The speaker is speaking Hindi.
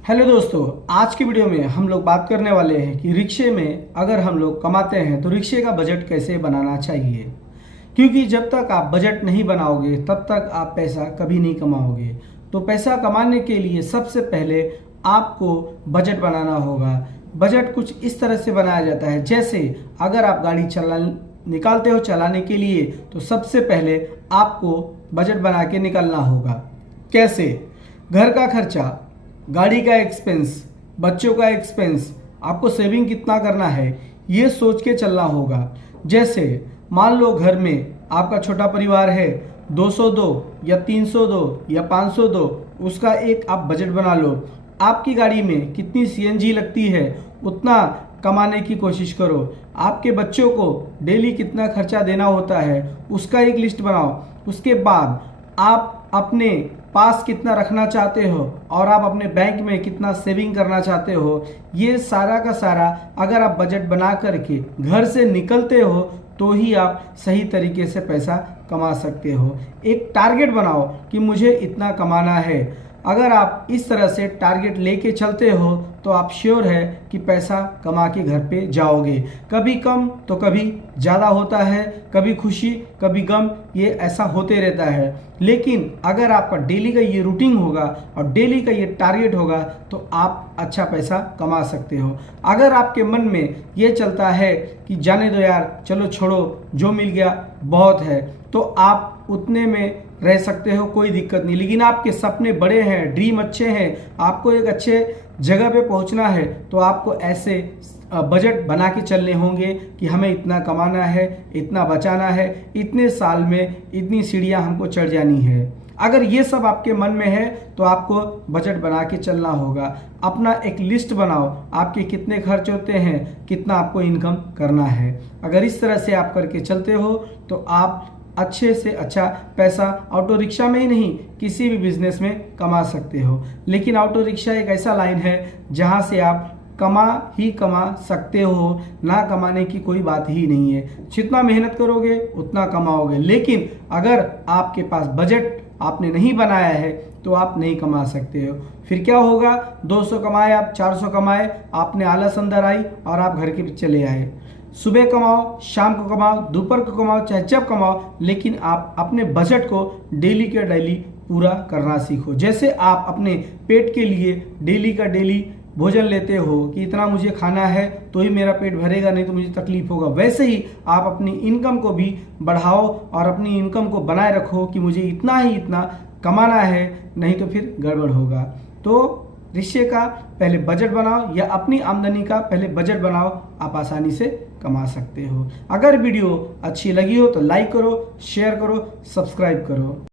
हेलो दोस्तों, आज की वीडियो में हम लोग बात करने वाले हैं कि रिक्शे में अगर हम लोग कमाते हैं तो रिक्शे का बजट कैसे बनाना चाहिए। क्योंकि जब तक आप बजट नहीं बनाओगे तब तक आप पैसा कभी नहीं कमाओगे। तो पैसा कमाने के लिए सबसे पहले आपको बजट बनाना होगा। बजट कुछ इस तरह से बनाया जाता है, जैसे अगर आप गाड़ी निकालते हो चलाने के लिए तो सबसे पहले आपको बजट बना के निकलना होगा। कैसे? घर का खर्चा, गाड़ी का एक्सपेंस, बच्चों का एक्सपेंस, आपको सेविंग कितना करना है ये सोच के चलना होगा। जैसे मान लो घर में आपका छोटा परिवार है, 200 दो या 300 दो या 500 दो, उसका एक आप बजट बना लो। आपकी गाड़ी में कितनी सीएनजी लगती है उतना कमाने की कोशिश करो। आपके बच्चों को डेली कितना खर्चा देना होता है उसका एक लिस्ट बनाओ। उसके बाद आप अपने पास कितना रखना चाहते हो और आप अपने बैंक में कितना सेविंग करना चाहते हो, ये सारा का सारा अगर आप बजट बना करके घर से निकलते हो तो ही आप सही तरीके से पैसा कमा सकते हो। एक टारगेट बनाओ कि मुझे इतना कमाना है। अगर आप इस तरह से टारगेट लेके चलते हो तो आप श्योर है कि पैसा कमा के घर पे जाओगे। कभी कम तो कभी ज़्यादा होता है, कभी खुशी कभी गम, ये ऐसा होते रहता है। लेकिन अगर आपका डेली का ये रूटीन होगा और डेली का ये टारगेट होगा तो आप अच्छा पैसा कमा सकते हो। अगर आपके मन में ये चलता है कि जाने दो यार, चलो छोड़ो, जो मिल गया बहुत है, तो आप उतने में रह सकते हो, कोई दिक्कत नहीं। लेकिन आपके सपने बड़े हैं, ड्रीम अच्छे हैं, आपको एक अच्छे जगह पे पहुंचना है, तो आपको ऐसे बजट बना के चलने होंगे कि हमें इतना कमाना है, इतना बचाना है, इतने साल में इतनी सीढ़ियां हमको चढ़ जानी है। अगर ये सब आपके मन में है तो आपको बजट बना के चलना होगा। अपना एक लिस्ट बनाओ, आपके कितने खर्च होते हैं, कितना आपको इनकम करना है। अगर इस तरह से आप करके चलते हो तो आप अच्छे से अच्छा पैसा ऑटो रिक्शा में ही नहीं, किसी भी बिजनेस में कमा सकते हो। लेकिन ऑटो रिक्शा एक ऐसा लाइन है जहां से आप कमा ही कमा सकते हो, ना कमाने की कोई बात ही नहीं है। जितना मेहनत करोगे उतना कमाओगे। लेकिन अगर आपके पास बजट आपने नहीं बनाया है तो आप नहीं कमा सकते हो। फिर क्या होगा? 200 कमाए आप, 400 कमाए, आपने आलस अंदर आई और आप घर के पीछे चले आए। सुबह कमाओ, शाम को कमाओ, दोपहर को कमाओ, चाहे जब कमाओ, लेकिन आप अपने बजट को डेली के डेली पूरा करना सीखो। जैसे आप अपने पेट के लिए डेली का डेली भोजन लेते हो कि इतना मुझे खाना है तो ही मेरा पेट भरेगा, नहीं तो मुझे तकलीफ होगा, वैसे ही आप अपनी इनकम को भी बढ़ाओ और अपनी इनकम को बनाए रखो कि मुझे इतना ही इतना कमाना है, नहीं तो फिर गड़बड़ होगा। तो रिक्शे का पहले बजट बनाओ या अपनी आमदनी का पहले बजट बनाओ, आप आसानी से कमा सकते हो। अगर वीडियो अच्छी लगी हो तो लाइक करो, शेयर करो, सब्सक्राइब करो।